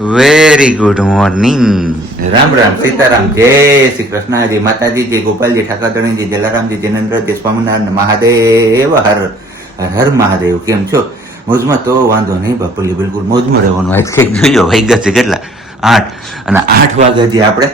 Very good morning Ram Ram, Sitaram, જય શ્રી કૃષ્ણજી, માતાજી, જય ગોપાલજી ઠાકરધણીજી જલારામજી જનેન્દ્ર જય સ્વામિનારાયણ મહાદેવ હર હર હર મહાદેવ. કેમ છો? મોજમાં તો વાંધો નહીં બાપુલી બિલકુલ મોજમાં રહેવાનું. આજ કંઈક જોયો, વાગ્યા છે કેટલા? આઠ. અને આઠ વાગ્યાથી આપણે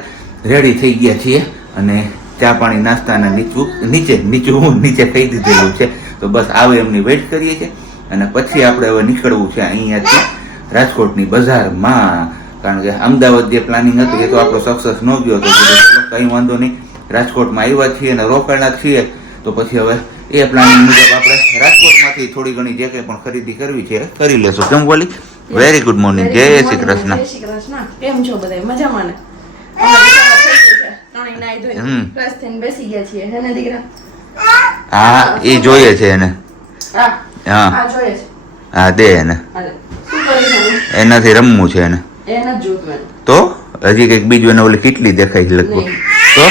રેડી થઈ ગયા છીએ અને ચા પાણી નાસ્તાના નીચું, નીચે નીચું નીચે કહી દીધેલું છે. તો બસ, આવે એમની વેઇટ કરીએ છીએ. અને પછી આપણે હવે નીકળવું છે અહીંયાથી. રાજકોટની બજારમાં. કારણ કે અમદાવાદ જે પ્લાનિંગ હતું એ તો આપણો સક્સેસ ન ગયો તો કીધું કંઈ વાંધો નહીં. રાજકોટમાં આવ્યા છીએ અને રોકાણા છીએ. તો પછી હવે એ પ્લાનિંગ મુજબ આપણે રાજકોટમાંથી થોડી ઘણી જે કંઈ પણ ખરીદી કરવી છે કરી લેશું. કેમ બોલી વેરી ગુડ મોર્નિંગ જય શ્રી કૃષ્ણ. જય શ્રી કૃષ્ણ. કેમ છો બધા? મજામાં ને? હે એ જોઈએ છે એને. હા. હા. દે એને. એનાથી રમવું છે એને. તો? હજી કંઈક બીજું એને ઓલી કેટલી દેખાય છે લગભગ? તો?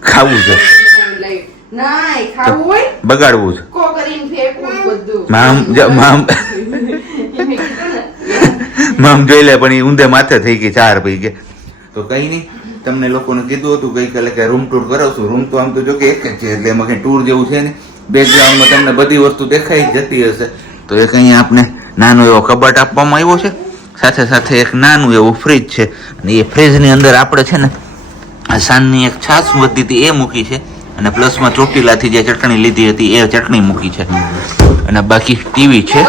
ખાવું છે. બગાડવું છે. મામ જોઈ લે પણ એ ઊંધે માથે થઈ ગઈ ચાર ભાઈ કે તો કઈ નહીં તમને લોકોને કીધું હતું ગઈકાલે કે રૂમ ટૂર કરાવશું. રૂમ તો આમ તો જો કે એક જ છે એટલે એમાં કઈ ટૂર જેવું છે ને બેકગ્રાઉન્ડમાં તમને બધી વસ્તુ દેખાઈ જતી હશે. તો એક અહીંયા આપને નાનો એવો કબાટ આપવામાં આવ્યો છે. સાથે સાથે એક નાનું એવું ફ્રીજ છે. અને એ ફ્રીજની અંદર આપણે છે ને સાંજની એક છાશ વધી હતી, એ મૂકી છે. અને પ્લસમાં ચોટીલાથી જે ચટણી લીધી હતી, એ ચટણી મૂકી છે. અને બાકી ટીવી છે.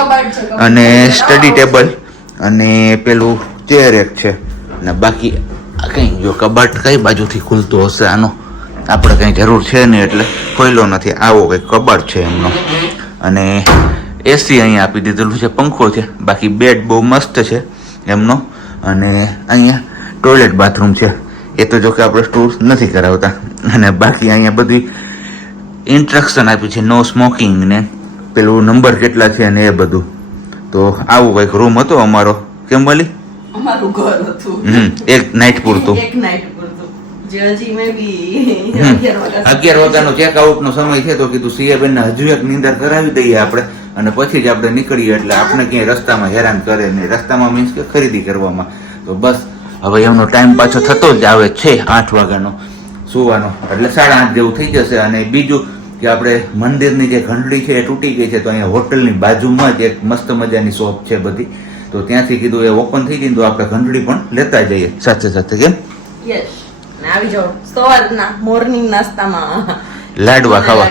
અને સ્ટડી ટેબલ અને પેલું ચેર એક છે. અને બાકી આ કંઈ જો કબાટ કઈ બાજુથી ખુલતો હશે આનો આપણે કંઈ જરૂર છે નહીં એટલે ખોલ્યો નથી. આવો કંઈક કબાટ છે એમનો. અને એસી અહીંયા આપી દીધેલું છે પંખો છે બાકી બેડ બહુ મસ્ત છે એમનો. અને અહીંયા ટોયલેટ બાથરૂમ છે. એ તો જો કે આપણે સ્ટોર નથી કરાવતા. અને બાકી અહીંયા બધી ઇન્સ્ટ્રક્શન આપી છે નો સ્મોકિંગ ને પેલું નંબર કેટલા છે ને એ બધું. તો આવું કંઈક રૂમ હતો અમારો. કેમ બોલી અમારું ઘર હતું. હમ એક નાઇટ પૂરતું. એક નાઇટ પૂરતું. અગિયાર વાગ્યા અગિયાર વાગ્યાનો ચેકઆઉટ નો સમય છે તો કીધું સીએ ને હજુ એક નિંદર કરાવી દઈએ આપણે. અને પછી જ આપણે નીકળીએ એટલે આપણે ક્યાંય રસ્તામાં હેરાન કરે નહીં. રસ્તામાં મીન્સ કે ખરીદી કરવામાં. તો બસ હવે એમનો ટાઈમ પાછો થતો જ આવે છે આઠ વાગ્યાનો સુવાનો. એટલે સાડા આઠ જેવું થઈ જશે. અને બીજું કે આપણે મંદિરની જે ઘંટડી છે એ તૂટી ગઈ છે તો અહીંયા હોટલની બાજુમાં જ એક મસ્ત મજાની શોપ છે બધી. તો ત્યાંથી કીધું એ ઓપન થઈ ગઈ તો આપણે ઘંટડી પણ લેતા જઈએ. સાથે સાથે કેમ? યસ આવી જાઓ. સવારના મોર્નિંગ નાસ્તામાં. લાડવા ખાવા.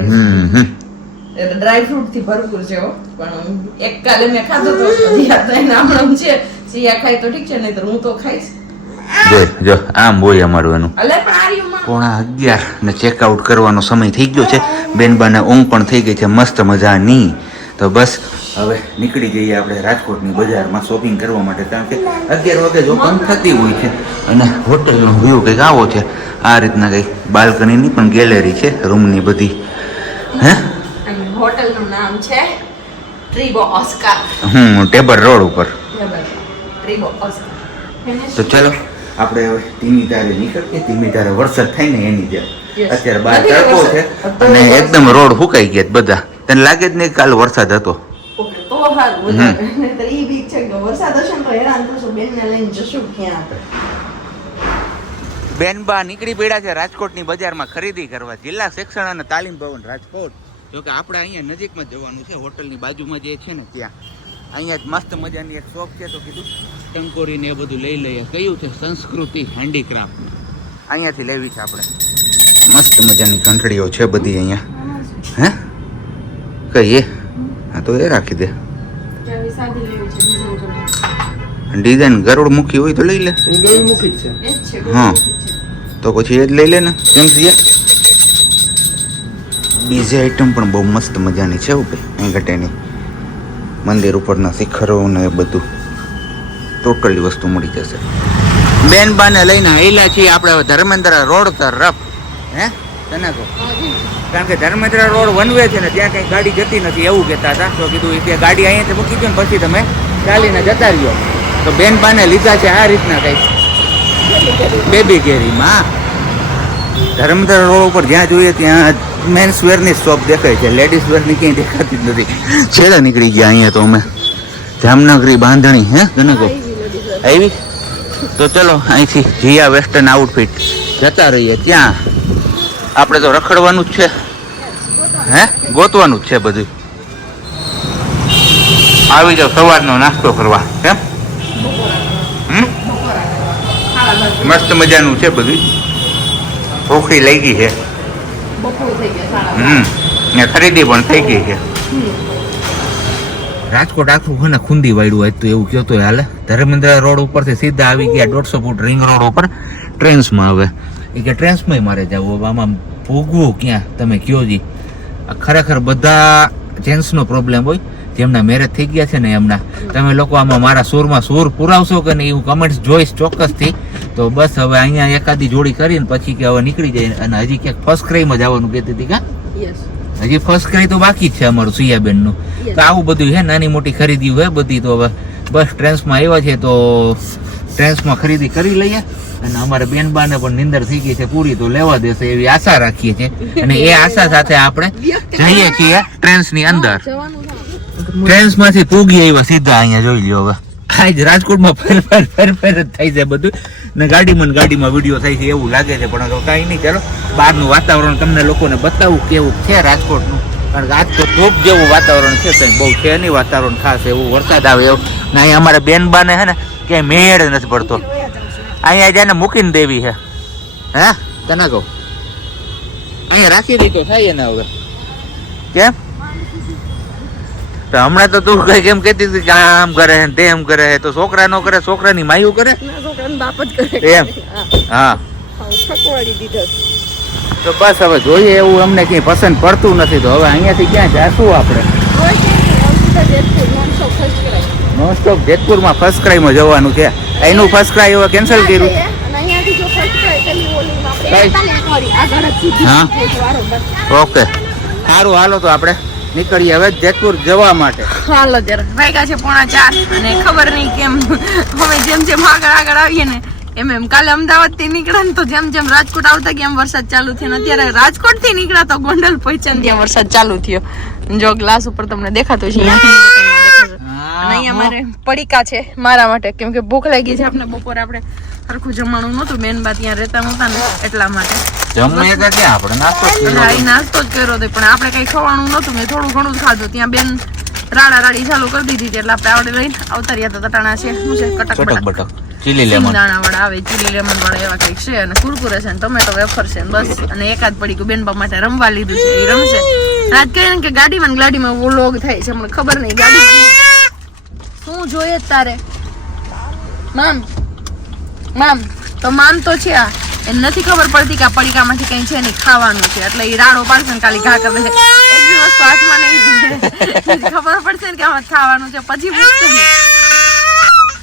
હમ હમ. ડ્રાય ફ્રૂટથી ભરપૂર છે પણ એક કાલે મેં ખાધો તો તો હમણાં છે. સિયા ખાય તો ઠીક છે નહીં હું તો ખાઈશ. જો જો આમ હોય અમારું એનું. પણ અગિયાર ને ચેકઆઉટ કરવાનો સમય થઈ ગયો છે. બેનબાને ઊંઘ પણ થઈ ગઈ છે મસ્ત મજાની. તો બસ હવે નીકળી જઈએ આપણે રાજકોટની બજારમાં શોપિંગ કરવા માટે કારણ કે અગિયાર વાગે જો ઓપન થતી હોય છે. અને હોટેલનો વ્યૂ કંઈક આવો છે. આ રીતના કંઈક બાલ્કનીની પણ ગેલેરી છે રૂમની બધી. હે? હોટલનું નામ છે ટ્રીબો ઓસ્કાર હમ ટેબર રોડ ઉપર. ટ્રીબો ઓસ્કાર તો ચલો આપણે હવે ધીમી ધારે નીકળીએ. ધીમી ધારે વરસાદ થાય ને એની જેમ. અત્યારે બહાર તડકો છે અને એકદમ રોડ ફૂકાઈ ગયા બધા. તને લાગે જ નહીં કાલ વરસાદ હતો? બેન બેનબા નીકળી પડ્યા છે રાજકોટની બજારમાં ખરીદી કરવા. જિલ્લા શિક્ષણ અને તાલીમ ભવન રાજકોટ. જો કે આપણે અહીંયા નજીકમાં જ જવાનું છે હોટલની બાજુમાં જે છે ને ત્યાં. અહીંયા જ મસ્ત મજાની એક શોપ છે તો કીધું ટંકોરી ને એ બધું લઈ લઈએ. કયું છે? સંસ્કૃતિ હેન્ડીક્રાફ્ટ અહીંયાથી લેવી છે આપણે. મસ્ત મજાની ઘંટડીઓ છે બધી અહીંયા. હે? કહીએ? હા તો એ રાખી દે. ડિઝાઇન ગરુડ મુખી હોય તો લઈ લે. હા. તો પછી એ જ લઈ લે ને. કેમ થઈએ બીજી આઈટમ પણ બહુ મસ્ત મજાની છે ભાઈ, અહીં ઘટેની. મંદિર ઉપરના શિખરો ને એ બધું. ટોટલી વસ્તુ મળી જશે. બેન બાને લઈને આવેલા છીએ આપણે ધર્મેન્દ્ર રોડ તરફ. હે? તને કહો. કારણ કે ધર્મેન્દ્ર રોડ વન વે છે ને, ત્યાં કઈ ગાડી જતી નથી એવું કહેતા હતા. તો કીધું ત્યાં ગાડી અહીંયાથી મૂકી દો ને પછી તમે ચાલીને જતા રહ્યો. તો બેન બાને લીધા છે આ રીતના કઈ. બેબી કેરીમાં. ધર્મધર રોડ ઉપર જ્યાં જોઈએ ત્યાં મેન્સ વેરની શોપ દેખાય છે. લેડીઝ વેરની ક્યાંય દેખાતી જ નથી. છેલ્લા નીકળી ગયા અહીંયા તો અમે. જામનગરી બાંધણી હે કનકો આવી તો ચલો અહીંથી જીયા વેસ્ટર્ન આઉટફિટ જતા રહીએ ત્યાં. આપણે તો રખડવાનું જ છે. હે? ગોતવાનું જ છે બધું આવી જાવ સવારનો નાસ્તો કરવા. કેમ? મસ્ત મજાનું છે બધું ભૂખી લઈ ગઈ છે. હમ. ને ખરીદી પણ થઈ ગઈ છે. રાજકોટ આખું ઘણા ખુંદી વાળ્યું હોય તો એવું કહેતો હાલે. ધર્મેન્દ્ર રોડ ઉપરથી સીધા આવી ગયા દોઢસો ફૂટ રિંગ રોડ ઉપર ટ્રેન્સમાં હવે. એ કે ટ્રેન્સમાં મારે જવું હવે આમાં ભોગવું ક્યાં? તમે કયો જી. ખરેખર બધા જેન્ટ્સનો પ્રોબ્લેમ હોય જેમના મેરેજ થઈ ગયા છે ને એમના. તમે લોકો આમાં મારા સૂરમાં સૂર પુરાવશો કે નહીં હું કમેન્ટ્સ જોઈશ ચોક્કસથી. તો બસ હવે અહીંયા એકાદી જોડી કરીને પછી કે હવે નીકળી જાય અને હજી ક્યાંક ફર્સ્ટ ક્રાઈમાં જવાનું કહેતી હતી કા? હજી ફર્સ્ટ ક્રાઈ તો બાકી જ છે અમારું સુયાબેનનું તો આવું બધું છે નાની મોટી ખરીદી હોય બધી તો હવે બસ ટ્રેન્સમાં આવ્યા છે તો ટ્રેન્સમાં ખરીદી કરી લઈએ. અને અમારે બેનબાને પણ નિંદર થઈ ગઈ છે પૂરી તો લેવા દેશે એવી આશા રાખીએ છીએ. અને એ આશા સાથે આપણે જઈએ છીએ ટ્રેન્સની અંદર ટ્રેન્સમાંથી પૂગી આવ્યા સીધા અહીંયા જોઈ લ્યો હવે. આજ રાજકોટમાં ફેર ફેર ફેર ફેર જ થાય છે બધું. ને ગાડીમાં ને ગાડીમાં વીડિયો થાય છે એવું લાગે છે, પણ કાંઈ નહીં. ચાલો, બહારનું વાતાવરણ તમને લોકોને બતાવું કેવું છે રાજકોટનું. કારણ કે આજ તો ધૂપ જેવું વાતાવરણ છે કંઈ બહુ છે નહીં વાતાવરણ ખાસ એવું, વરસાદ આવે એવું. ને અહીંયા અમારે બેનબાને છે ને, ક્યાંય મેળ નથી પડતો. અહીંયા જેને મૂકીને દેવી છે. હે? તને કહું. અહીંયા રાખી દીધો, થાય ને હવે. કેમ? તો હમણાં તો તું કઈ કેમ કહેતી હતી કે આમ કરે છે તેમ કરે છે. તો છોકરા નો કરે, છોકરાની માયું કરે? છોકરાને બાપ જ કરે. એમ? હા. દીધો તો બસ હવે જોઈએ એવું અમને કઈ પસંદ પડતું નથી તો હવે અહીંયાથી ક્યાં જાશું આપણે? નોન સ્ટોપ જેતપુરમાં ફર્સ્ટ ક્રાઈમાં જવાનું છે. એનું ફર્સ્ટ ક્રાઈ હવે કેન્સલ કર્યું. હા. ઓકે. સારું હાલો તો આપણે. નીકળીએ હવે જેતપુર જવા માટે. હાલો જરા વાગ્યા છે પોણા ચાર. અને ખબર નહીં કેમ હવે જેમ જેમ આગળ આગળ આવીએ ને એમ એમ. કાલે અમદાવાદથી નીકળ્યા ને તો જેમ જેમ રાજકોટ આવતા કેમ વરસાદ ચાલુ થયો. અત્યારે રાજકોટથી નીકળ્યા તો ગોંડલ પહોંચ્યા ત્યાં વરસાદ ચાલુ થયો. જો ગ્લાસ ઉપર તમને દેખાતો છે અહીંયાથી દેખાતો છે. અને અહીંયા મારે પડીકા છે મારા માટે કેમ કે ભૂખ લાગી છે. આપણે બપોરે આપણે સરખું જમવાનું નહોતું. બેનબા ત્યાં રહેતા નહોતા ને એટલા માટે. જમવા તો ક્યાં આપણે નાસ્તો કર્યો નાસ્તો જ કર્યો હતો પણ આપણે કઈ ખવાનું નહોતું મેં થોડું ઘણું જ ખાધું. ત્યાં બેન રાડા રાડી ચાલુ કરી દીધી હતી એટલે આપણે આવડે લઈને અવતાર્યા હતા તટાણા છે. શું છે? કટક બટક. Chilli lemon. દાણા વાળા આવે ચીલી લેમન વાળા એવા કંઈક છે અને કુરકુરે છે ને ટોમેટો વેફર છે ને બસ. અને એકાદ પડી બેનબા માટે રમવા લીધું છે એ રમશે. રાત કહે કે ગાડીમાં ગાડીમાં વ્લોગ થાય છે મને ખબર નહીં. ગાડીમાં શું જોઈએ તારે? મામ. મામ તો મામ તો છે આ. એને નથી ખબર પડતી કે આ પડીકામાંથી કઈ છે ને ખાવાનું છે. એટલે એ રાડો પાડશે ને કાલી ઘા કરે છે એક બી વસ્તુ હાથમાં નહીં ખબર પડશે ને કે આમાં ખાવાનું છે. પછી પૂછશે. ને.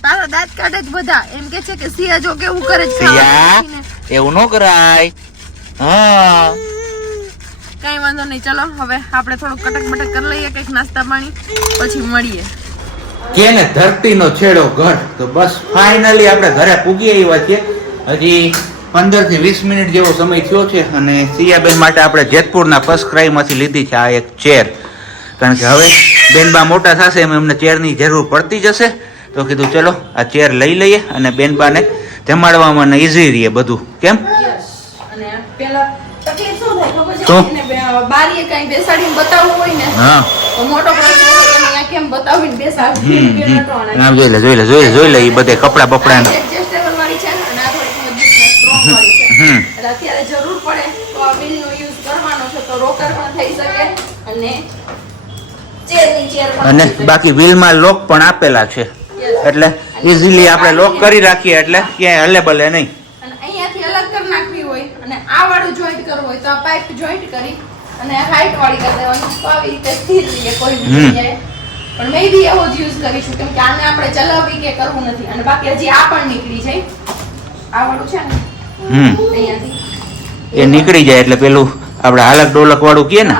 તારા દાંત કાઢે જ બધા. એમ કે છે કે સિયા જો કેવું કરે છે એવું ન કરાય. હા. કઈ વાંધો નહીં. ચલો હવે આપણે થોડુંક કટક બટક કરી લઈએ કંઈક નાસ્તા પાણી. પછી મળીએ. કે ને ધરતીનો છેડો ઘટ. તો બસ ફાઇનલી આપણે ઘરે પૂગી આવ્યા છીએ. હજી પંદરથી વીસ મિનિટ જેવો સમય થયો છે અને સિયાબેન માટે આપણે જેતપુરના ફર્સ્ટ ક્રાઈમાંથી લીધી છે આ એક ચેર કારણ કે હવે બેનબા મોટા થશે એમ એમને ચેરની જરૂર પડતી જશે. તો કીધું ચલો આ ચેર લઈ લઈએ અને બેનબાને જમાડવામાં ઈઝી રહીએ બધું. કેમ? બારીએ કાંઈ બેસાડીને બતાવવું હોય ને હા. મોટો કેમ બતાવીને. જોઈ લે જોઈ લે જોઈ લે જોઈ લે એ બધે કપડા બપડા આ adjustable વાળી છે ને અને આ થોડીક મજબૂત ને strong વાળી છે. હમ એટલે અત્યારે જરૂર પડે તો આ બિલ નો યુઝ કરવાનો છે તો રોકર પણ થઈ શકે અને અને બાકી વ્હીલમાં લોક પણ આપેલા છે. એટલે ઇઝીલી આપણે લોક કરી રાખીએ એટલે ક્યાંય હલે ભલે નહીં. અને અહીંયાથી અલગ કરી નાખવી હોય અને આ વાળું જોઈન્ટ કરવું હોય તો આ પાઇપ જોઈન્ટ કરી અને હાઈટ વાળી કરી દેવાની. તો આવી રીતે સ્થિર રહીએ કોઈ. જગ્યાએ પણ મે બી એવો જ યુઝ કરીશું કેમ કે આને આપણે ચલાવવી કે કરવું નથી. અને બાકી હજી આ પણ નીકળી જાય. આ વાળું છે ને? હમ. એ નીકળી જાય એટલે પેલું આપણે હાલક ડોલક વાળું કીએ ને.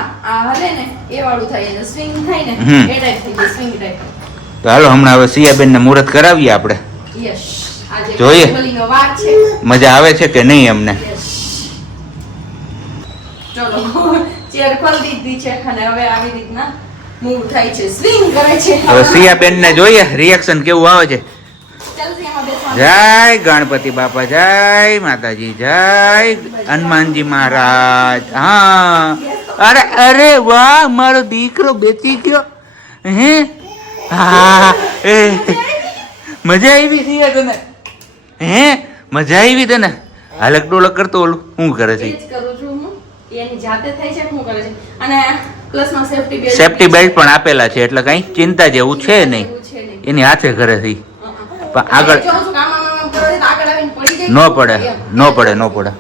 તો હાલો હમણાં હવે સિયાબેન ને મુહૂર્ત કરાવીએ આપણે. જોઈએ. મજા આવે છે કે નહીં અમને? હવે સિયાબેન ને જોઈએ રિએક્શન કેવું આવે છે. જય ગણપતિ બાપા જય માતાજી જય હનુમાનજી મહારાજ. હા. અરે અરે વાહ મારો દીકરો બેચી ગયો હે? હા. એ મજા આવી હતી તને? હે? મજા આવી તને? હાલક ડોલક કરતો ઓલું. શું કરે છે? સેફટી બેલ્ટ પણ આપેલા છે એટલે કઈ ચિંતા જેવું છે નહીં. એની હાથે કરે છે. પણ આગળ ન પડે ન પડે ન પડે.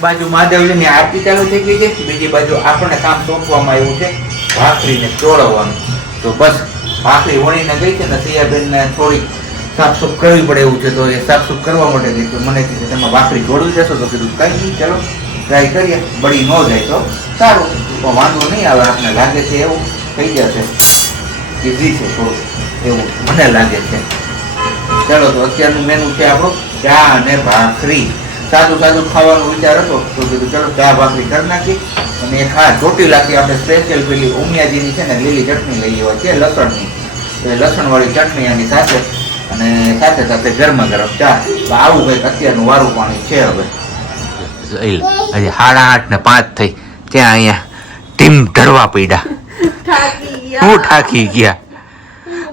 બાજુ મહાદેવજીની આરતી ચાલુ થઈ ગઈ છે. બીજી બાજુ આપણને કામ સોંપવામાં આવ્યું છે. ભાખરીને ચોળવવાનું. તો બસ ભાખરી વણીને ગઈ છે ને સિયાબેનને થોડી સાફસૂફ કરવી પડે એવું છે તો એ સાફસૂફ કરવા માટે ગઈ તો મને કીધું તમે ભાખરી જોડવી જશો તો કીધું કઈ નહીં ચલો ટ્રાય કરીએ. બળી ન જાય તો સારું. પણ વાંધો નહીં આવે આપણને લાગે છે એવું. થઈ જશે. ઇઝી છે થોડું એવું મને લાગે છે. ચાલો તો અત્યારનું મેનુ છે આપણું ચા અને ભાખરી. સાદું સાદું ખાવાનો વિચાર હતો તો કીધું ચલો ચા ભાખરી કરી નાખી અને એક હા ચોટી લાખી આપણે સ્પેશિયલ પેલી ઉમિયાજીની છે ને લીલી ચટણી લઈ હોય છે લસણની. તો એ લસણવાળી ચટણી એની સાથે અને સાથે સાથે ગરમા ગરમ ચા. તો આવું કંઈક અત્યારનું વારું પાણી છે હવે. હજી સાડા આઠ ને પાંચ થઈ. ત્યાં અહીંયા ટીમ ધરવા પડ્યા થાકી હું ઠાકી ગયા?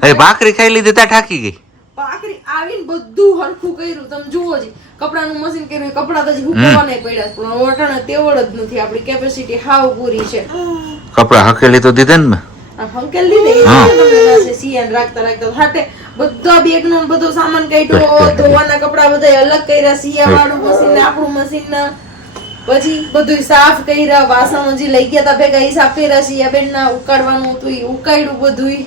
હવે ભાખરી ખાઈ લીધી ત્યાં ઠાકી ગઈ. ભાખરી આવીને બધું હરખું કર્યું. તમે જુઓ જ કપડાનું મશીન કર્યું કપડા તો જ હુકવાને પડ્યા પણ ઓટણ તેવડ જ નથી આપણી કેપેસિટી હાવ પૂરી છે. કપડા હકેલી તો દીધા ને હંકેલ નાશે સિયાન રાખતા રાખતા હાટે બધા બેગ નો બધો સામાન કાઢ્યો. ધોવાના કપડા બધા અલગ કર્યા સિયા વાળું મશીન ને આપણું મશીન ના. પછી બધું સાફ કર્યા વાસણ હજી લઈ ગયા તા ભેગા સાફ કર્યા સિયા બેન ના ઉકાળવાનું હતું ઉકાળ્યું બધું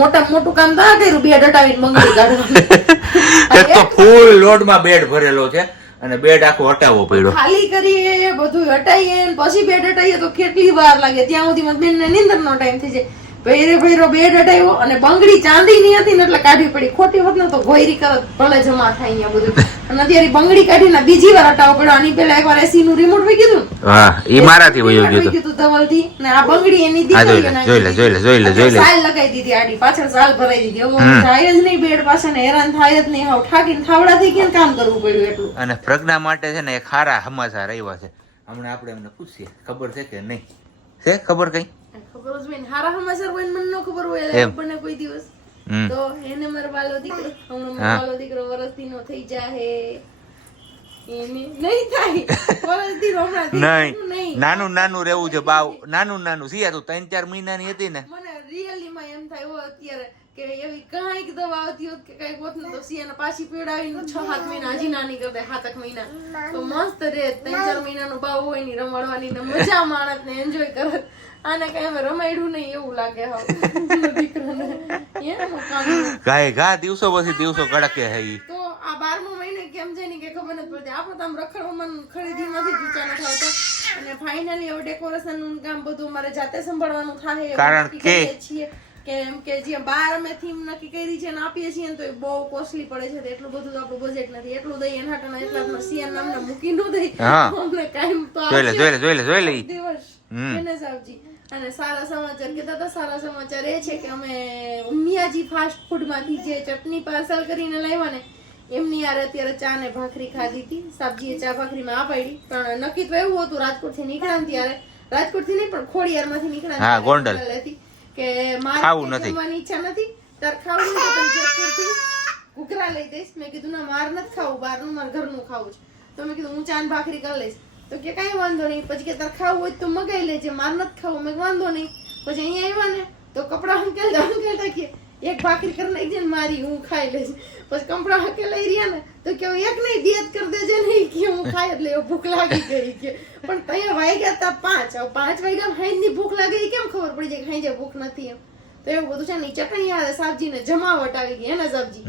મોટા મોટું કામ તો આ કર્યું બે ડટાવીને મંગળી કાઢવાનું એક તો ફૂલ લોડમાં બેડ ભરેલો છે અને બેડ આખો હટાવવો પડ્યો. ખાલી કરીએ બધું હટાઈએ પછી બેડ હટાઈએ તો કેટલી વાર લાગે? ત્યાં સુધી મને બેન ને નીંદર નો ટાઈમ થઈ જાય. ભૈરે પહેરો બેડ હટાવ્યો અને બંગડી ચાંદી ની હતી ને એટલે કાઢવી પડી. ખોટી હોત ને તો ગોયરી કરત ભલે જમા થાય અહીંયા બધું. અને અત્યારે બંગડી કાઢીને બીજી વાર હટાવવો પડ્યો. આની પેલા એકવાર એસી નું રિમોટ વહી ગયું હા એ મારાથી વયો ગયો વહી ધવલથી ને આ બંગડી એની હા, જોઈ લે, જોઈ લે, જોઈ લે, જોઈ લે, જોઈ લે. સાલ લગાઈ દીધી આડી પાછળ સાલ ભરાઈ દીધી. હવે થાય જ નહીં બેડ પાસે ને હેરાન થાય જ નહીં. હવે ઠાકીને થાવડા થઈ ગયા કામ કરવું પડ્યું એટલું? અને પ્રજ્ઞા માટે છે ને એક હારા હમાસા રહ્યા છે. હમણાં આપણે એમને પૂછીએ ખબર છે કે નહીં? છે ખબર કઈ? ને. હારા સમાચાર કોઈ મને ન ખબર હોય આપણને કોઈ દિવસ. તો એને મારો વાલો દીકરો હમણાં. મારો વાલો દીકરો વરસથી નો થઈ જાહે. નાનું નાનું રહેવું છે બાવ. નાનું નાનું. સિયા તું ત્રણ ચાર મહિનાની હતી ને? મને રિયલી માં એમ થાય અત્યારે કે એવી કાંઈક દવા આવતી હોત કે કાંઈક હોત ને તો સિયાને પાછી પીવડાવીને છ સાત મહિના હજી નાની કરી દે મહિના. તો મસ્ત રે ત્રણ ચાર મહિનાનો બાવ હોયની રમાડવાની ને મજા માણસ ને એન્જોય કરત. આને કઈ અમે રમાડ્યું નહીં એવું લાગે હવે. દીકરાને. ગાય ગા દિવસો પછી દિવસો કડકે હે તો આ બારમો મહિને કેમ છે ને કે ખબર નથી પડતી. આપણે તો આમ રખડવામાં ખરીદીમાંથી જ ઊંચા નથી આવતા. અને ફાઇનલી હવે ડેકોરેશનનું કામ બધું મારે જાતે સંભાળવાનું થાય કારણ કે- કે એમ કે જે બાર અમે થીમ નક્કી કરી છે ને આપીએ છીએ ને તો એ બહુ કોસ્ટલી પડે છે. એટલું બધું તો આપણું બજેટ નથી. એટલું દઈએ એના હાટના એટલા સીએમ નામને મૂકી ન દઈ. અમને કાંઈ તો જોઈ લે જોઈ લે જોઈ લે જોઈ લે દિવસ. એને સાવજી અને સારા સમાચાર કહેતા હતા સારા સમાચાર એ છે કે અમે ઉમિયાજી ફાસ્ટ ફૂડમાંથી જે ચટણી પાર્સલ કરીને લાવ્યા ને એમની યાર અત્યારે ચા ને ભાખરી ખાધી હતી. સાબજીએ ચા ભાખરીમાં આ પાડી પણ નક્કી તો એવું હતું રાજકોટથી નીકળ્યા ત્યારે રાજકોટથી નહીં પણ ખોડિયારમાંથી નીકળ્યા હા, ગોંડલ. હતી કે મારે જમવાની ઈચ્છા નથી તાર ખાવું નથી જેતપુરથી ઘૂઘરા લઈ દઈશ. મેં કીધું ના માર નથી ખાવું બહારનું મારે ઘરનું ખાવું છે. તો મેં કીધું હું ચા ને ભાખરી કરી લઈશ. તો કે કાંઈ વાંધો નહીં. પછી કે તાર ખાવું હોય તો મગાવી લેજે. માર નથી ખાવું. મેં વાંધો નહીં. પછી અહીંયા આવ્યા ને, તો કપડાં હંકેલ હંકેલ કે એક ભાખરી કરી નાખજે ને મારી, હું ખાઈ લઈશ. પછી કપડાં હંકેલ લઈ રહ્યા ને, તો કે એક નહીં દિયત કરી દેજે નહીં કે હું ખાઈ એટલે ભૂખ લાગી ગઈ કે. પણ ત્યાં વાગ્યા તા પાંચ. પાંચ વાગ્યા હાઈની ભૂખ લાગી કેમ ખબર પડી જાય કે હાઈ ભૂખ નથી એમ. તો એવું બધું છે ની ચટણી આવે સાબજી ને જમાવટ આવી ગઈ હે સાબજી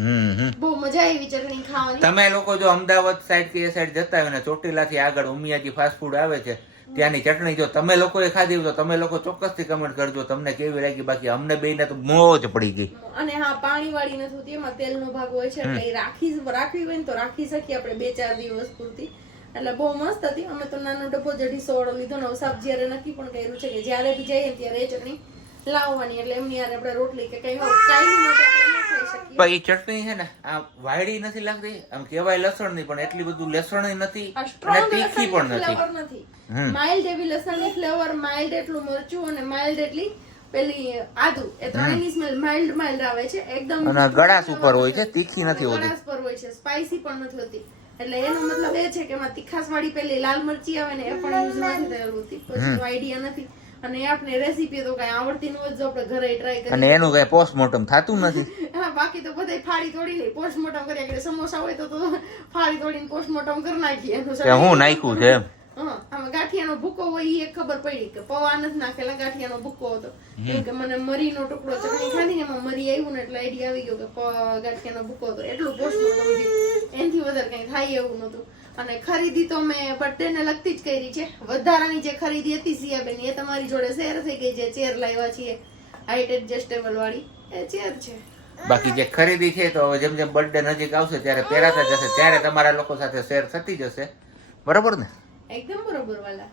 બહુ મજા આવી ચટણી ખાવાની. તમે લોકો જો અમદાવાદ સાઈડ કે એ સાઈડ જતા હોય ને ચોટીલાથી આગળ ઉમિયાજી ફાસ્ટ ફૂડ આવે છે ત્યાંની ચટણી જો તમે લોકોએ ખાધી તો તમે લોકો ચોક્કસથી કમેન્ટ કરજો તમને કેવી લાગી? બાકી અમને બે ને તો મોજ પડી ગઈ. અને હા પાણી વાળી નથી હોતી એમાં તેલનો ભાગ હોય છે એટલે રાખી રાખવી હોય ને તો રાખી શકીએ આપણે બે ચાર દિવસ પૂરતી. એટલે બહુ મસ્ત હતી. અમે તો નાનો ડબ્બો જડી સોડો લીધો ને સાબ જ્યારે નક્કી પણ કર્યું છે કે જ્યારે બી જઈએ ત્યારે એ ચટણી લાવવાની એટલે એમની યાર આપણે રોટલી કે કઈ કાયમી માટે આપણે ન ખાઈ શકીએ. પણ એ ચટણી છે ને આ વાયડી નથી લાગતી આમ કહેવાય લસણની પણ એટલી બધું લસણ નથી અને તીખી પણ નથી. flavor નથી. હમ. માઇલ્ડ એવી લસણની ફ્લેવર માઇલ્ડ એટલું મરચું અને માઇલ્ડ એટલી પેલી આદુ. એ ત્રણેયની સ્મેલ માઇલ્ડ માઇલ્ડ આવે છે. એકદમ અને ગળાશ ઉપર હોય છે. તીખી નથી હોતી. ગળાશ પર હોય છે. સ્પાઇસી પણ નથી હોતી. એટલે એનો મતલબ એ છે કે એમાં તીખાસ વાળી પેલી લાલ મરચી આવે ને એ પણ યુઝ નથી થયેલું હોતી. પછી આઈડિયા નથી. અને આપણે રેસીપી તો કઈ આવડતી ન હોય જો આપણે ઘરે ટ્રાય કરીએ. અને એનું કઈ પોસ્ટમોર્ટમ થતું નથી. હા બાકી તો બધાય ફાડી તોડી લે. પોસ્ટમોર્ટમ કરી. કે સમોસા હોય તો તો ફાડી તોડીને પોસ્ટમોર્ટમ કરી નાખીએ. કે હું નાખ્યું છે એમ. હા આમાં ગાંઠિયાનો ભૂકો હોય એ ખબર પડી કે પવા નથી નાખેલા ગાંઠિયાનો ભૂકો હતો. કેમ કે મને મરીનો ટુકડો ચટણી ખાધી ને એમાં મરી આવ્યું ને એટલે આઈડિયા આવી ગયો કે ગાંઠિયાનો ભૂકો હતો. એટલું પોસ્ટમોર્ટમ એનાથી વધારે કઈ થાય એવું નતું અને ખરીદી તો મેં બર્થડેને લગતી જ કરી છે. વધારાની જે ખરીદી હતી સિયાબેન એ તમારી જોડે શેર થઈ ગઈ છે. ચેર લાવ્યા છીએ. હાઈટ એડજસ્ટેબલ વાળી. એ ચેર છે. બાકી જે ખરીદી છે તો હવે જેમ જેમ બર્થડે નજીક આવશે ત્યારે પહેરાતા જશે ત્યારે તમારા લોકો સાથે શેર થતી જશે. બરોબર ને? એકદમ બરોબર વાલા.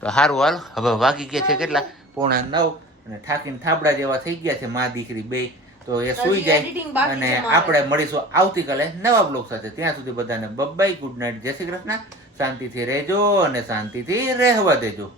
તો સારું હાલ. હવે વાગી ગયા છે કેટલા? પોણા નવ અને થાકીને થાબડા જેવા થઈ ગયા છે. મા દીકરી બે તો એ સુઈ જાય અને આપણે મળીશું આવતીકાલે નવા બ્લોગ સાથે. ત્યાં સુધી બધાને બબ્બાઈ ગુડ નાઇટ જય શ્રી કૃષ્ણ. શાંતિથી રહેજો અને શાંતિથી રહેવા દેજો.